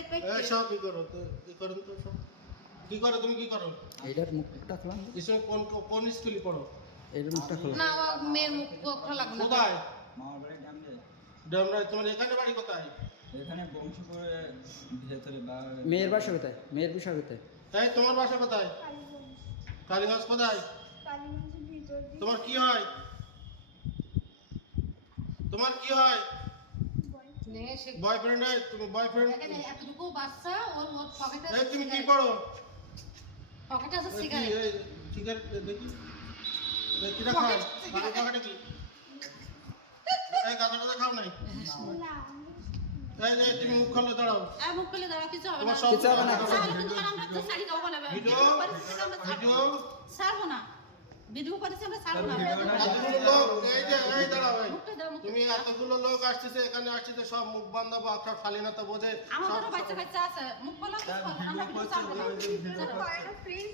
এই সব কি করো তো কি করো তো সব কি করো তুমি কি করো এইটার মুখটা খোলা ইসলাম কোন স্কুলে পড়ো এইটার মুখটা খোলা না ও মেয়ের মুখ খোলা লাগবে না কোথায় মামার বাড়ি ডামরে ডেমরায় তোমার এখানে বাড়ি কোথায় এখানে বংশপুরে ভেতরে বা মেয়ের বাসা কোথায় মেয়ের বাসা কোথায় এই তোমার বাসা কোথায় কালীগঞ্জ কোথায় কালীগঞ্জের ভিতর দিয়ে তোমার কি হয় তোমার কি হয় নে সে বয়ফ্রেন্ড হয় তুমি বয়ফ্রেন্ড দেখেন এতটুকু বাচ্চা ওর পকেটে এই তুমি কি পড়ো পকেটে আছে এই কি, সিগারেট এই সিগারেট দেখি এই কিটা খাও পকেটে কি এই গাছটা খাও নাই না এই তুমি মুখ খুলে দাঁড়াও আর মুখ খুলে দাঁড়া কিছু হবে তোমার না সব কিছু হবে না, কিছু তাহলে কিন্তু আমরা তো শাড়ি দেবো বলে ভিডিও ভিডিও ছাড়বো না ভিডিও করেছি আমরা ছাড়বো না এতগুলো লোক এই যে এই দাঁড়াও এই মুখটা দাও মুখটা তুমি এতগুলো লোক আসতেছে এখানে আসতেছে সব মুখ বন্ধ বা আপনার শালীনতা বোঝে আমাদেরও সব- বাচ্চা কাচ্চা আছে মুখ বলা আমরা ভিডিও ছাড়বো না করে না প্লিজ